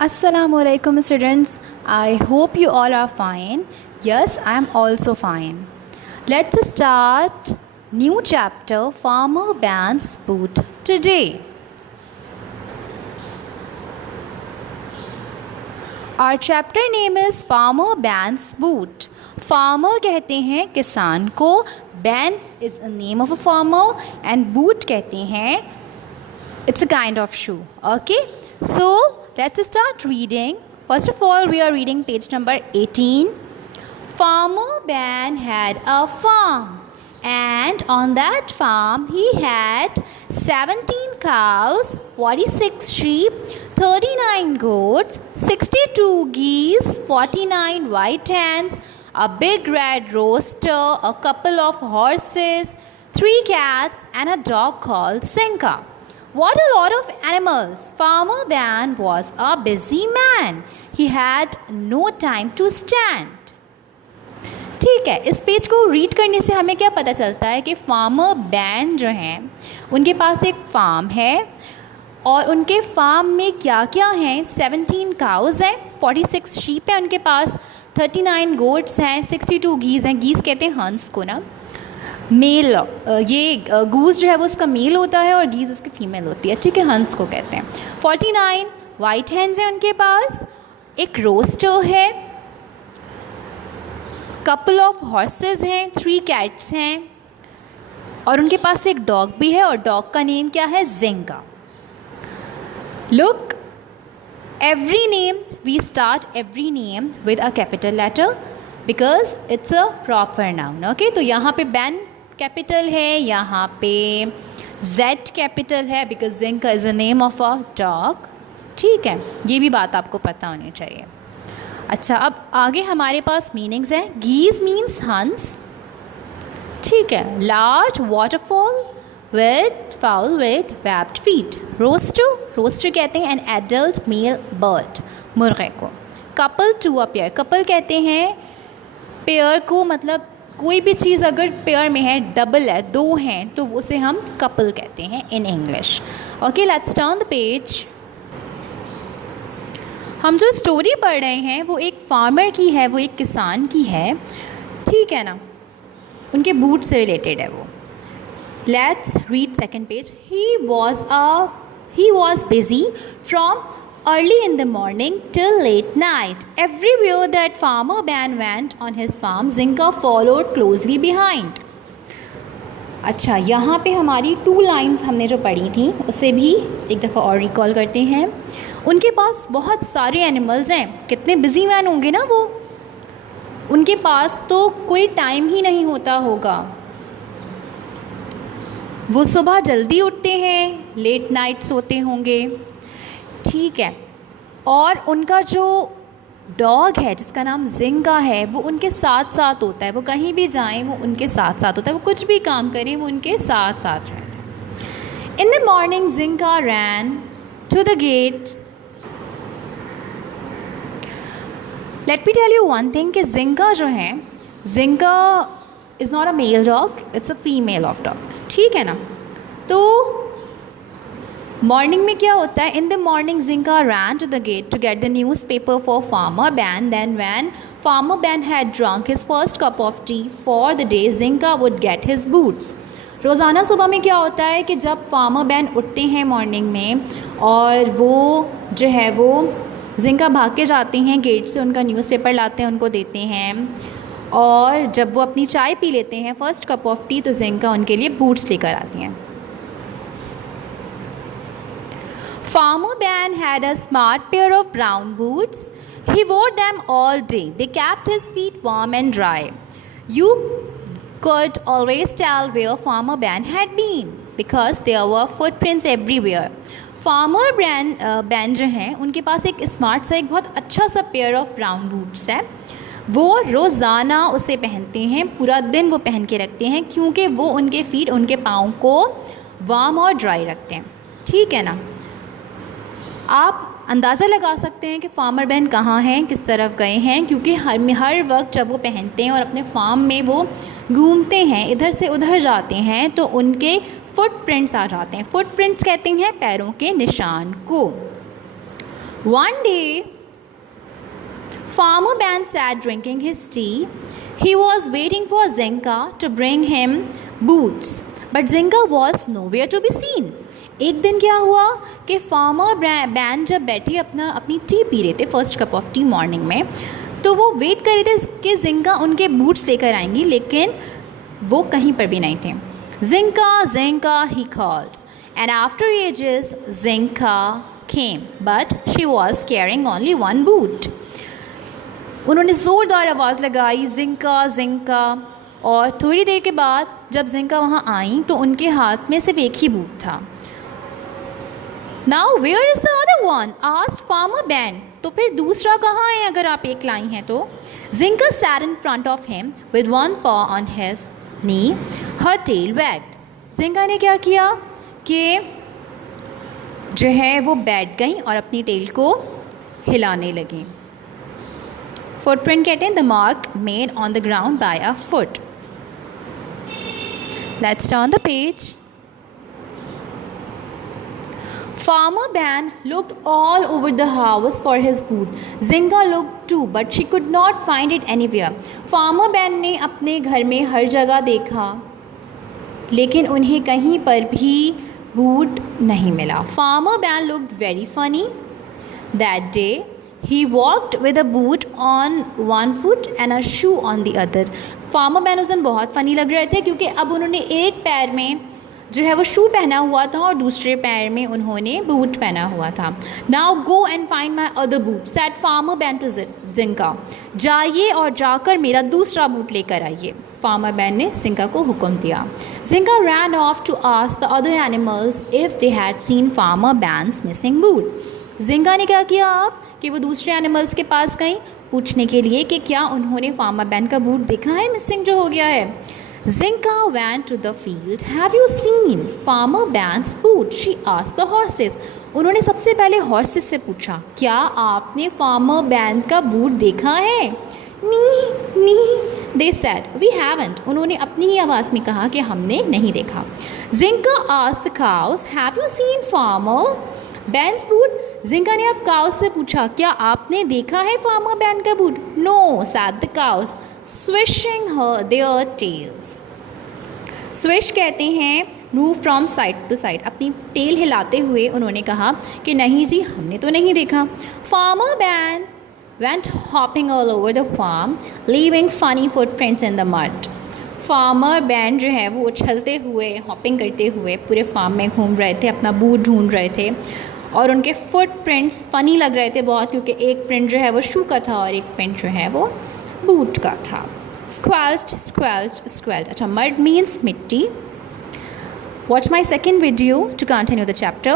Assalamualaikum students. I hope you all are fine. Yes, I am also fine. Let's start new chapter Farmer Ban's Boot today. Our chapter name is Farmer Ban's Boot. Farmer कहते हैं किसान को, ban is a name of a farmer and boot कहते हैं it's a kind of shoe. Okay, so let's start reading. First of all, we are reading page number 18. Farmer Ben had a farm, and on that farm he had 17 cows, 46 sheep, 39 goats, 62 geese, 49 white hens, a big red rooster, a couple of horses, 3 cats, and a dog called Sinka. What a lot of animals! Farmer Ben was a busy man. He had no time to stand. ठीक है, इस page को read करने से हमें क्या पता चलता है कि फार्मर बैन जो हैं उनके पास एक फार्म है और उनके फार्म में क्या क्या हैं। 17 काउज़ हैं, 46 शीप हैं उनके पास, 39 गोट्स हैं, 62 गीज़ हैं। गीज़ कहते हैं हंस को ना, मेल। ये गूस जो है वो उसका मेल होता है और गीज़ उसकी फ़ीमेल होती है, ठीक है, हंस को कहते हैं। 49 वाइट हैंस हैं उनके पास, एक रोस्टर है, कपल ऑफ हॉर्सेस हैं, 3 कैट्स हैं और उनके पास एक डॉग भी है और डॉग का नेम क्या है, Zinka. Look, every name, we start every name with a capital letter because it's a proper noun. Okay, तो यहाँ पे बैन कैपिटल है, यहाँ पे जेड कैपिटल है because Zinka is a name of a dog. ठीक है, ये भी बात आपको पता होनी चाहिए। अच्छा, अब आगे हमारे पास मीनिंग्स हैं। गीज मीन्स हंस, ठीक है। Large waterfowl with fowl with webbed feet. Rooster, rooster कहते हैं एन एडल्ट मेल बर्ड, मुर्गे को। Couple, two a pair, couple कहते हैं पेयर को, मतलब कोई भी चीज़ अगर पेयर में है, डबल है, 2 हैं, तो उसे हम कपल कहते हैं in English. Okay, let's turn the page. हम जो स्टोरी पढ़ रहे हैं वो एक फार्मर की है, वो एक किसान की है, ठीक है ना, उनके बूट से रिलेटेड है वो। Let's read second page. He was busy from early in the morning till late night. Everywhere that Farmer Ben went on his farm, Zinka followed closely behind. अच्छा, यहाँ पे हमारी 2 लाइन्स हमने जो पढ़ी थी उसे भी एक दफ़ा और रिकॉल करते हैं। उनके पास बहुत सारे एनिमल्स हैं, कितने बिजी मैन होंगे ना वो, उनके पास तो कोई टाइम ही नहीं होता होगा। वो सुबह जल्दी उठते हैं, लेट नाइट सोते होंगे, ठीक है। और उनका जो डॉग है जिसका नाम जिंका है वो उनके साथ साथ होता है, वो कहीं भी जाएं वो उनके साथ साथ होता है, वो कुछ भी काम करें वो उनके साथ साथ रहता है। In the morning Zinka ran to the gate. Let me tell you one thing कि जिंका जो है, Zinka is not a male dog, it's a female of dog, ठीक है ना। तो मॉर्निंग में क्या होता है, in the morning Zinka ran to the gate to get the newspaper for farmer Ben. Then when farmer Ben had drunk his first cup of tea for the day, Zinka would get his boots. रोज़ाना सुबह में क्या होता है कि जब farmer ban उठते हैं मॉर्निंग में और वो जो है वो जिंका भाग के जाते हैं गेट से, उनका न्यूज़पेपर लाते हैं, उनको देते हैं, और जब वो अपनी चाय पी लेते हैं फर्स्ट कप ऑफ टी, तो जिंका उनके लिए बूट्स लेकर आती हैं। Farmer Ben had a smart pair of brown boots. He wore them all day. They kept his feet warm and dry. You could always tell where Farmer Ben had been because there were footprints everywhere. Farmer Ben जो हैं उनके पास एक smart सा, एक बहुत अच्छा सा pair of brown boots है। वो रोज़ाना उसे पहनते हैं, पूरा दिन वो पहन के रखते हैं क्योंकि वो उनके फीट, उनके पाँव को वार्म और ड्राई रखते हैं, ठीक है ना। आप अंदाज़ा लगा सकते हैं कि फार्मर बैन कहाँ हैं, किस तरफ गए हैं, क्योंकि हर वक्त जब वो पहनते हैं और अपने फार्म में वो घूमते हैं, इधर से उधर जाते हैं, तो उनके फुटप्रिंट्स आ जाते हैं। फुटप्रिंट्स कहते हैं पैरों के निशान को। One day, Farmer Ben sat drinking his tea. He was waiting for Zinka to bring him boots, but Zinka was nowhere to be seen. एक दिन क्या हुआ कि फार्मर बैन जब बैठे अपनी टी पी रहे थे, first cup of T morning में, तो वो वेट कर रहे थे कि जिंका उनके बूट्स लेकर आएंगी, लेकिन वो कहीं पर भी नहीं थे. जिंका जिंका ही called, and after ages Zinka came, but she was carrying only one boot. उन्होंने ज़ोरदार आवाज़ लगाई, जिंका जिंका, और थोड़ी देर के बाद जब जिंका वहाँ आई तो उनके हाथ में सिर्फ एक ही बूट था. Now where is the other one, asked farmer Ban. तो फिर दूसरा कहाँ है अगर आप एक लाई हैं तो. Zinka sat in front of him with one paw on his knee, her tail wagged. Zinka ने क्या किया कि जो है वो बैठ गई और अपनी टेल को हिलाने लगी. फुटप्रिंट कहते हैं the mark made on the ground by a foot. Let's turn the page. Farmer Ben looked all over the house for his boot. Zinka looked too, but she could not find it anywhere. Farmer Ben ने अपने घर में हर जगह देखा, लेकिन उन्हें कहीं पर भी बूट नहीं मिला. Farmer Ben looked very funny that day. He walked with a boot on one foot and a shoe on the other. Farmer Ben उस दिन बहुत फ़नी लग रहे थे क्योंकि अब उन्होंने एक पैर में जो है वो शू पहना हुआ था और दूसरे पैर में उन्होंने बूट पहना हुआ था. Now go and find my other boot, said farmer Ben to Zinka. जाइए और जाकर मेरा दूसरा बूट लेकर आइए, फार्मर बैन ने जिंका को हुक्म दिया. Zinka ran off to ask the other animals if they had seen farmer Ben's missing boot. Zinka ने क्या किया अब कि वो दूसरे एनिमल्स के पास गई पूछने के लिए कि क्या उन्होंने फार्मर बैन का बूट देखा है मिसिंग जो हो गया है. Zinka went to the field. Have you seen Farmer Ben's boot? She asked the horses. उन्होंने सबसे पहले हॉर्सेस से पूछा, क्या आपने फार्मर बैन का बूट देखा है? नहीं, they said. We haven't. उन्होंने अपनी ही आवाज़ में कहा कि हमने नहीं देखा. Zinka asked the cows, Have you seen Farmer Ben's boot? Zinka ने अब cows से पूछा, क्या आपने देखा है फार्मर बैन का boot? No, said the cows, swishing their tails. Swish कहते हैं move from side to side, अपनी टेल हिलाते हुए उन्होंने कहा कि नहीं जी हमने तो नहीं देखा. Farmer ban went hopping all over the farm, leaving funny footprints in the mud. Farmer ban जो है वो उछलते हुए हॉपिंग करते हुए पूरे फार्म में घूम रहे थे, अपना बूट ढूंढ रहे थे, और उनके फुटप्रिंट्स फ़नी लग रहे थे बहुत, क्योंकि एक प्रिंट जो है वो शू का था और एक प्रिंट जो है वो बूट का था. Squelched, squelched, squelched. अच्छा, mud means मिट्टी. Watch my second video to continue the chapter.